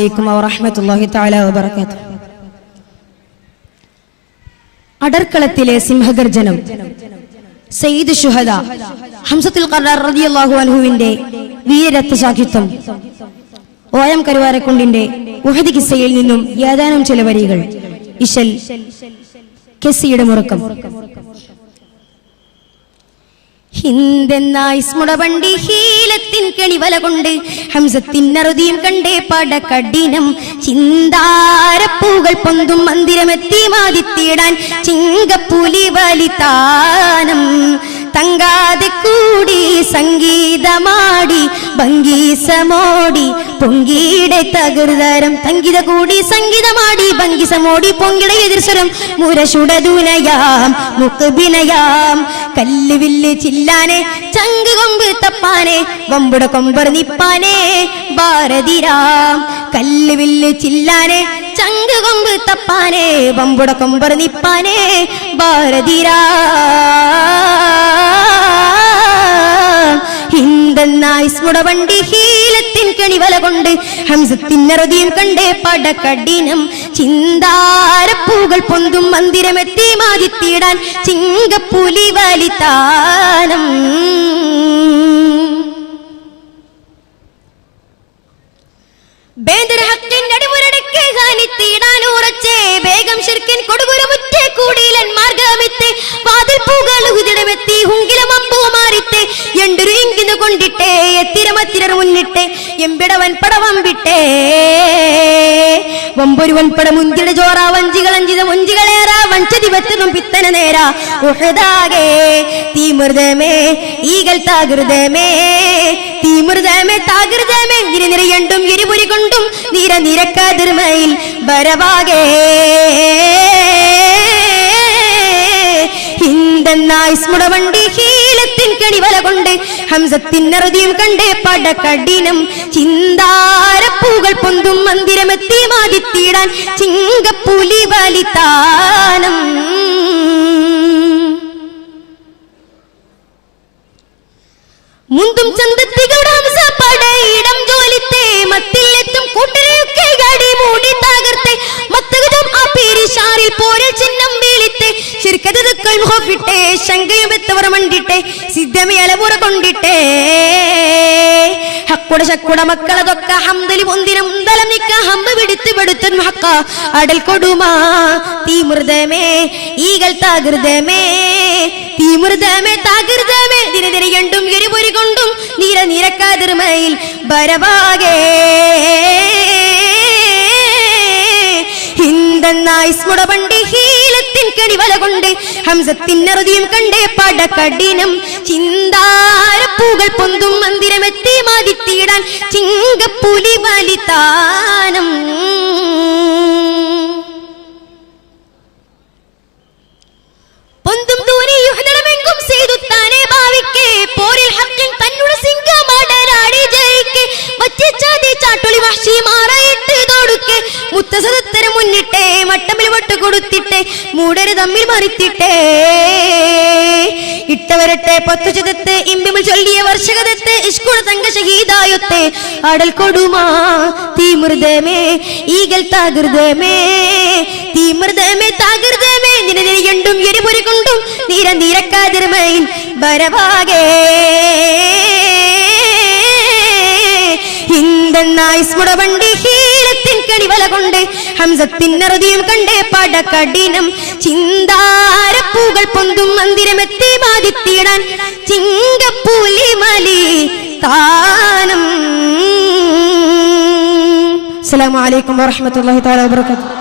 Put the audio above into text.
അലൈക്കും വറഹ്മത്തുള്ളാഹി തആല വബറകാതുഹു. അടർക്കളത്തിലെ സിംഹഗർജനം. സയ്യിദ് ശുഹദ ഹംസത്തുൽ ഖറാർ റളിയല്ലാഹു അൻഹുവിന്റെ വീരരക്തസാക്ഷിത്വം. ഓയം കരുവാരക്കുണ്ടിന്റെ ഉഹദ് കിസ്സയിൽ നിന്നും ഏതാനും ചില വരികൾ. ഇശൽ കെസിയുടെ മുറക്കം. ഹിന്ദെന്നായി സ്മുടവണ്ടി ഹീലത്തിൻ കെളിവല കൊണ്ട് ഹംസത്തിനറുതിയും കണ്ടേ പടകഠിനം. ചിന്താരപ്പൂകൾ പൊന്തും മന്ദിരമെത്തി മാതിത്തിടാൻ ചിങ്കപ്പുലി വലിത്താനം. തങ്കാതെ കൂടി സംഗീതമാടി ഭംഗീസമോടി പൊങ്കിയുടെ തകൃതരം. തങ്കിത കൂടി സംഗീതമാടി ഭംഗീസമോടി പൊങ്കിട എതിർസ്വരം. മുരശുടതുനയാം മുഖബിനയാം കല്ലുവില്ല് ചില്ലാനെ ചങ്ക് കൊമ്പ് തപ്പാനെ വമ്പുട കൊമ്പർ നിപ്പാനെ ഭാരതിരാം. കല്ലുവില്ല് ചില്ലാനെ ചങ്ക് കൊമ്പ് തപ്പാനെ വമ്പുട കൊമ്പർ നിപ്പാനെ ഭാരതിരാം. ഹിന്ദെന്നായി സ്മുടവണ്ടി ഹീലത്തിൻ കെണിവല കൊണ്ട് ഹംസത്തിനറുതിയും കണ്ടേ പടകഠിനം. ചിന്താരപ്പൂകൾ പൊന്തും മന്ദിരമെത്തി മാതിത്തിടാൻ ചിങ്കപ്പുലി വലിത്താനം. ബേദരഹത്തിനടിമുരടക്കെ ഹാനിത്തിടാൻ ഉറച്ചേ വേഗം ശിർക്കിൻ കൊടുകുരമുറ്റേ കൂടിയിലൻ മാർഗമിത്തെ വാതിൽ പൂകൾ ഉതിടമെത്തി ഹുങ്കിലമമ്പൂ മാറിത്തെ എണ്ടൊരു ഇങ്കിന്നു കൊണ്ടിട്ടേ എത്തിരമത്തിരർ മുന്നിട്ടെ എമ്പിടവൻ പടവം വിട്ടേ വമ്പൊരു വൻപട മുന്തിട ജോറ വഞ്ചികൾ അഞ്ചിത മുഞ്ചികളേറാ വഞ്ചതി വെത്തതും പിത്തന നേരാ. ഉഹദാകെ തീമൃതമേ ഈകൾ താകൃതമേ തീമൃതമേ താകൃതമേ നിരനിരയണ്ടും എരിപുരി കൊണ്ടും നിര നിരക്കാതിർമയിൽ വരവാകെ. ഹിന്ദെന്നായി സ്മുടവണ്ടി ഹീലത്തിൻ കെണിവല കൊണ്ട് ഹംസത്തിനറുതിയും കണ്ടേ പടകഠിനം. ചിന്താരപ്പൂകൾ പൊന്തും മന്ദിരമെത്തി മാതിത്തിടാൻ ചിങ്കപ്പുലി വലിത്താനം. മുന്തും ചന്തത്തികളുടെ ഹംസ പടയിടം ജോലിത്തെ മത്തിലെത്തും കൂട്ടരെയൊക്കെ ഗാടി മൂടി തകർത്തെ മത്തകജം ആ പേരിഷാറിൽ പോരൽ ചിഹ്നം വീളിത്തെ ശിർക്കതുക്കൾ മുഖവിട്ടെ ശങ്കയും എത്തവർ മണ്ടിട്ടെ സിദ്ധമി അലമുറ കൊണ്ടിട്ടേ ഹക്കുട ശക്കുട മക്കളതൊക്കെ ഹംദലി പൊന്തിരം തലം നിക്ക ഹമ്പ് പിടിത്ത് പെടുത്തൻ ഹക്ക അടൽ കൊടുമാ. തീമൃതമേ ഈകൾ താകൃതമേ തീമൃതമേ താകൃതമേ ദിനദിനയണ്ടും എരിപൊരി കൊണ്ടും നിര നിരക്കാതിർമയിൽ വരവാകെ. ഹിന്ദെന്നായി സ്മുടവണ്ടി ഹീലത്തിൻ കെണിവല കൊണ്ട് ഹംസത്തിനറുതിയും കണ്ടേ പടകഠിനം. ചിന്താരപ്പൂകൾ പൊന്തും മന്ദിരമെത്തി മാതിത്തിടാൻ ചിങ്കപ്പുലി വലിത്താനം. പൊന്തും ദൂരെ യുഹദണമെങ്കും ചെയ്തുത്താനെ ഭാവിക്കെ പോരിൽ ഹക്കിൻ തന്നുടെ സിംഗമാടരാടി ജയിക്കെ വറ്റിച്ചാതി ചാട്ടൊളി വഹ്ശി മാറായിട്ട് തോടുക്കെ മുത്തസദത്തര മുന്നിട്ടെ മട്ടമിൽ വട്ട് കൊടുത്തിട്ടെ മൂടര് തമ്മിൽ മറിത്തിട്ടേ ഇട്ടവരട്ടെ പത്തു ചതത്തെ ഇമ്പിമിൽ ചൊല്ലിയ വർഷകത്തെ ഇഷ്കുണ തങ്ക ഷഹീദായൊത്തെ അടൽ കൊടുമാ. തീമൃതമേ ഈകൾ താകൃതമേ തീമൃതമേ താകൃതമേ നിരനിരയണ്ടും എരിപൊരി കൊണ്ടും നിര നിരക്കാതിർമയിൽ വരവാകെ. ഹിന്ദെന്നായി സ്മുടവണ്ടി ഹീലത്തിൻ കെണിവല കൊണ്ട് ഹംസത്തിനറുതിയും കണ്ടേ പടകഠിനം. ചിന്താരപ്പൂകൾ പൊന്തും മന്ദിരമെത്തി മാതിത്തിടാൻ ചിങ്കപ്പുലി വലിത്താനം. അസ്സലാമു അലൈക്കും വറഹ്മത്തുള്ളാഹി തആല വബറകാതുഹു.